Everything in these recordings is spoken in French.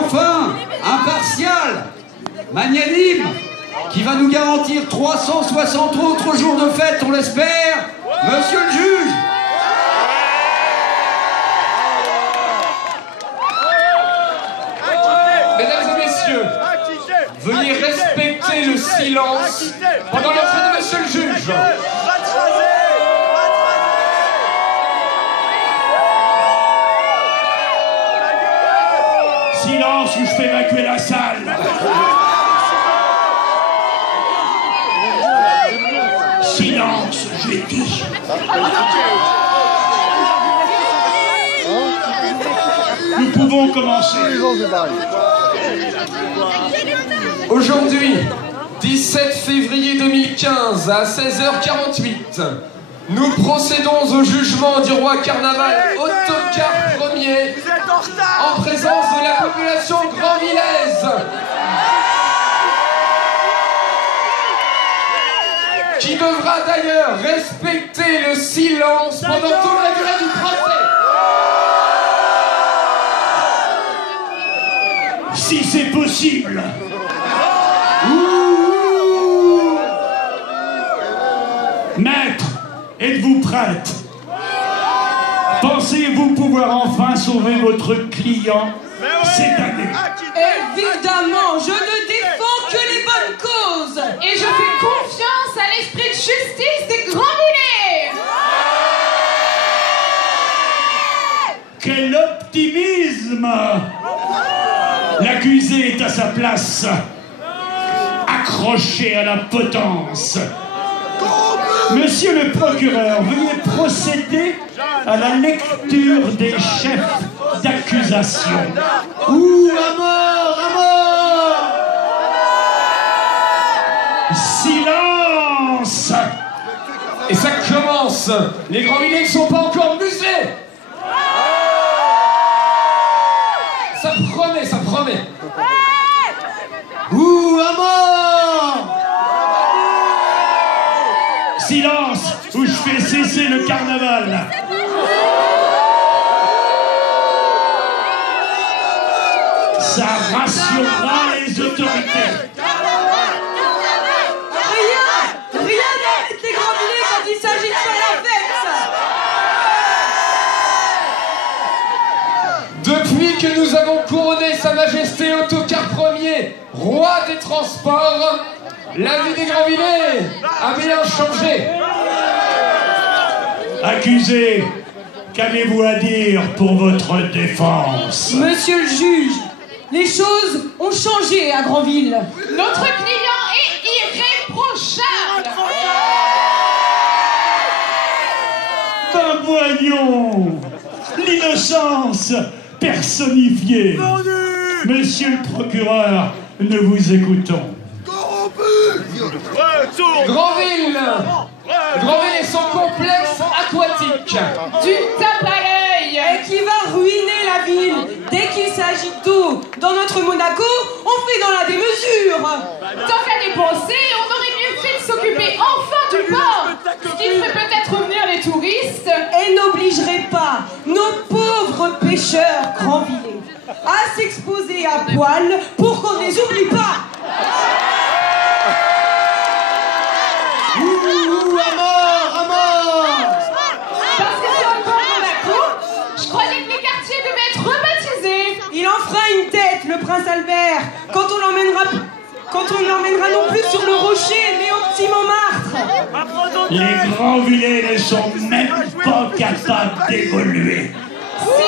enfin, impartial, magnanime, qui va nous garantir 360 autres jours de fête, on l'espère, monsieur le juge. Mesdames et messieurs, veuillez respecter le silence pendant l'entrée de monsieur le juge. Silence ou je fais évacuer la salle. Silence, j'ai dit. Nous pouvons commencer. Aujourd'hui, 17 février 2015 à 16h48, nous procédons au jugement du roi Carnaval Ottokar Ier en présence de la population grandvillaise qui devra d'ailleurs respecter le silence pendant toute la durée du procès. Si c'est possible. Maître, êtes-vous prête? Pensez-vous pouvoir enfin sauver votre client cette année? Évidemment, je ne défends que les bonnes causes. Et je fais confiance à l'esprit de justice des Grandvillers. Quel optimisme! L'accusé est à sa place, accroché à la potence. Monsieur le procureur, veuillez procéder à la lecture des chefs d'accusation. Ouh, à mort, à mort! Silence! Et ça commence. Les Grandvillers ne sont pas encore muselés. Ça promet, ça promet. Ouh, à mort! Silence ou je fais cesser le carnaval. Ça rationnera les autorités. Rien n'arrête les Grandvillers quand il s'agit de faire la fête. Depuis que nous avons couronné Sa Majesté Ottokar Ier, roi des transports, la vie des Grandvillers a bien changé. Accusé, qu'avez-vous à dire pour votre défense? Monsieur le juge, les choses ont changé à Grandville. Notre client est irréprochable. Ben voyons, l'innocence personnifiée. Monsieur le procureur, nous vous écoutons. Grandville et son complexe aquatique. Tu tapes à l'œil. Et qui va ruiner la ville. Dès qu'il s'agit d'eau dans notre Monaco, on fait dans la démesure. Tant qu'à dépenser, on aurait mieux fait de s'occuper enfin du port, ce qui ferait peut-être revenir les touristes. Et n'obligerait pas nos pauvres pêcheurs grandvillais à s'exposer à poil pour qu'on ne les oublie pas. Ouh, à mort, à mort! Parce que c'est encore Monaco, je croyais que les quartiers devaient être rebaptisés. Il en fera une tête, le prince Albert, quand on l'emmènera non plus sur le rocher, mais au petit Montmartre. Les Grandvillers ne sont même pas capables d'évoluer. Si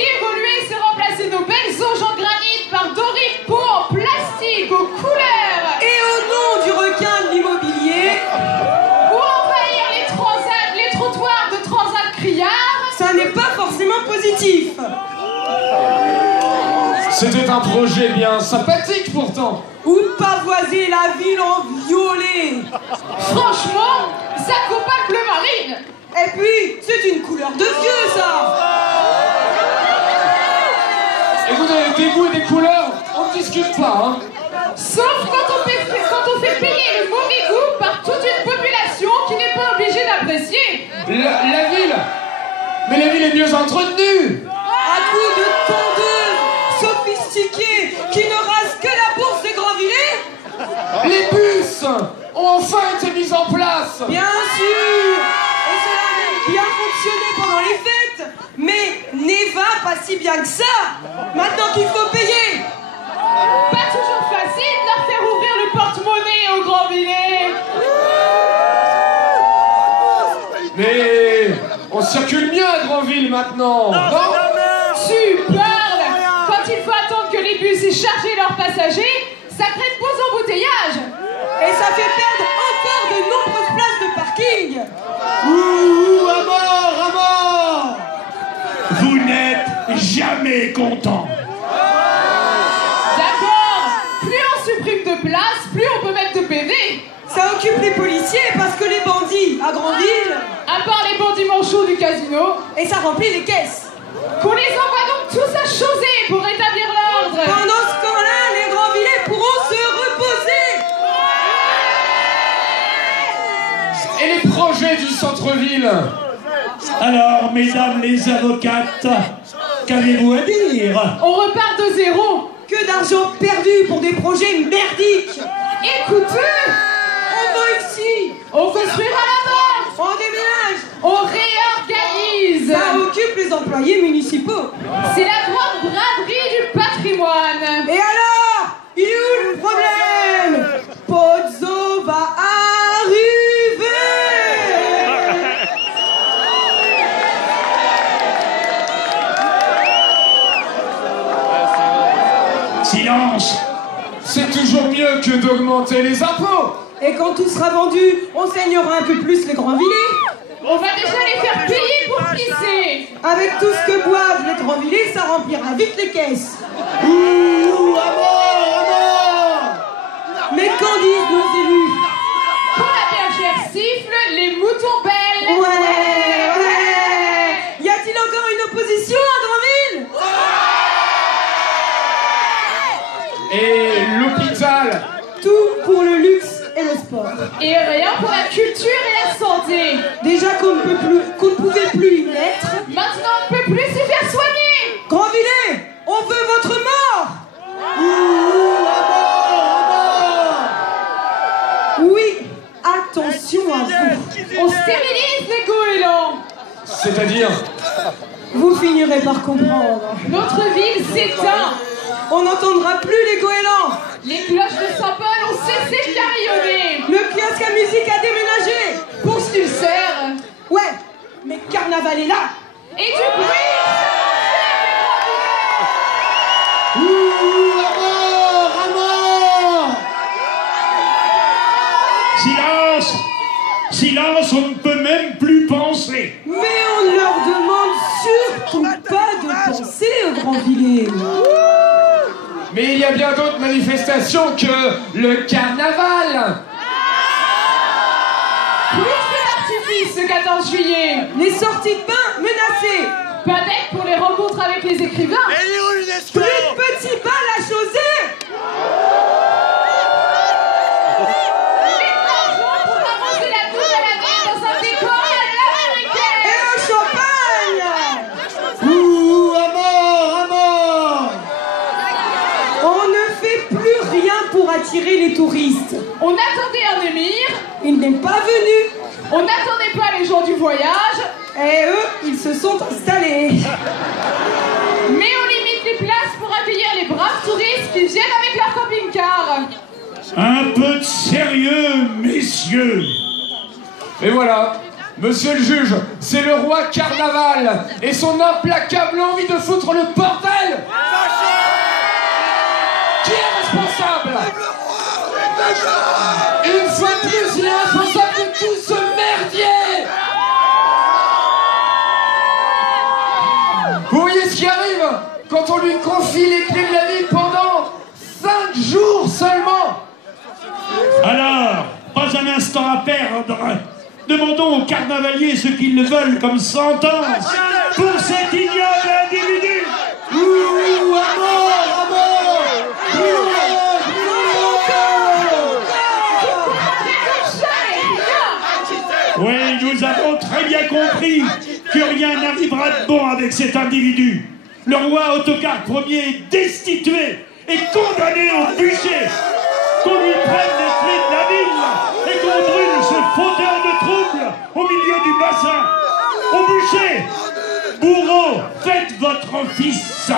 évoluer, c'est remplacer nos belles auges en granit par doriques pots en plastique aux couleurs. Et au nom du requin de l'immobilier, Ou envahir les trottoirs de Transat Criard. ça n'est pas forcément positif. C'était un projet bien sympathique pourtant. Ou pavoiser la ville en violet. Franchement, ça coupe bleu marine. Et puis, c'est une couleur de vieux, ça. Écoutez, des goûts et des couleurs, on ne discute pas, hein. Sauf quand on fait payer le mauvais goût par toute une population qui n'est pas obligée d'apprécier. La ville. Mais la ville est mieux entretenue. ont enfin été mises en place. Bien sûr. Et cela a même bien fonctionné pendant les fêtes. Mais Neva, pas si bien que ça. Maintenant qu'il faut payer. Pas toujours facile de leur faire ouvrir le porte-monnaie au Grand-Villers. Mais on circule mieux à Grandville maintenant, non? Super! Quand il faut attendre que les bus aient chargé leurs passagers, ça crée de beaux embouteillages. Et ça fait perdre encore de nombreuses places de parking. Ouh, à mort! Vous n'êtes jamais content. D'accord. Plus on supprime de places, plus on peut mettre de PV. Ça occupe les policiers parce que les bandits à Grandville. À part les bandits manchots du casino. Et ça remplit les caisses. Qu'on les envoie donc tous à chauser pour rétablir l'ordre. Pendant ce temps-là, les Grandvillers pourront se reposer. Et les projets du centre-ville? Alors, mesdames les avocates, qu'avez-vous à dire? On repart de zéro. Que d'argent perdu pour des projets merdiques. Écoutez, On va ici. on construira là-bas. On déménage. On réorganise. Ça occupe les employés municipaux. C'est la grande braderie du patrimoine. Et alors, il est où le problème? Pozzo va arriver. Silence! C'est toujours mieux que d'augmenter les impôts. Et quand tout sera vendu, on saignera un peu plus les Grandvillers. On va déjà les faire payer pour pisser. Avec tout ce que boivent les Grandvillers, ça remplira vite les caisses. Ouh, à mort! Mais qu'en disent nos élus? Quand la bergère siffle, les moutons bêlent. Ouais. Y a-t-il encore une opposition à Grandville? Et l'hôpital? Tout pour le luxe et le sport. Et rien pour la culture et la santé. Déjà qu'on ne pouvait plus y être. Maintenant, on ne peut plus s'y faire soigner. Grandvillers, on veut votre mort. Ouh, à mort! Oui, attention à vous. On stérilise les goélands. C'est-à-dire? Vous finirez par comprendre. Notre ville s'éteint. On n'entendra plus les goélands. Les cloches de Saint-Paul ont cessé de carillonner. Le kiosque à musique a déménagé. Pour Stulcer. Ouais, mais Carnaval est là. Et du bruit. Ouh, à mort! Silence! Silence, on ne peut même plus penser. Mais on ne leur demande surtout pas de penser aux Grandvillers. Mais il y a bien d'autres manifestations que le carnaval. Plus de feux d'artifice ce 14 juillet. Les sorties de bain menacées. Pas d'aide pour les rencontres avec les écrivains. Plus de petits bals à chauser. Les argent pour avancer la douce à la vie dans un décor à l'américaine. Et un champagne. Ouh, à mort! On ne fait plus rien pour attirer les touristes. On attendait un émir. Il n'est pas venu. On n'attendait pas les gens du voyage. Et eux, ils se sont installés. Mais on limite les places pour accueillir les braves touristes qui viennent avec leur camping-car. Un peu de sérieux, messieurs. Et voilà, monsieur le juge, c'est le roi Carnaval et son implacable envie de foutre le bordel. Qui est responsable? Une fois de plus, il est responsable de tout ce merdier. Vous voyez ce qui arrive quand on lui confie les clés de la ville pendant 5 jours seulement? Alors, pas un instant à perdre. Demandons aux carnavaliers ce qu'ils veulent comme sentence pour cet ignoble individu. Ouh, à mort! Oui, nous avons très bien compris que rien n'arrivera de bon avec cet individu. Le roi Ottokar Ier est destitué et condamné au bûcher. Qu'on lui prenne les clés de la ville. Au bûcher, bourreau, faites votre office.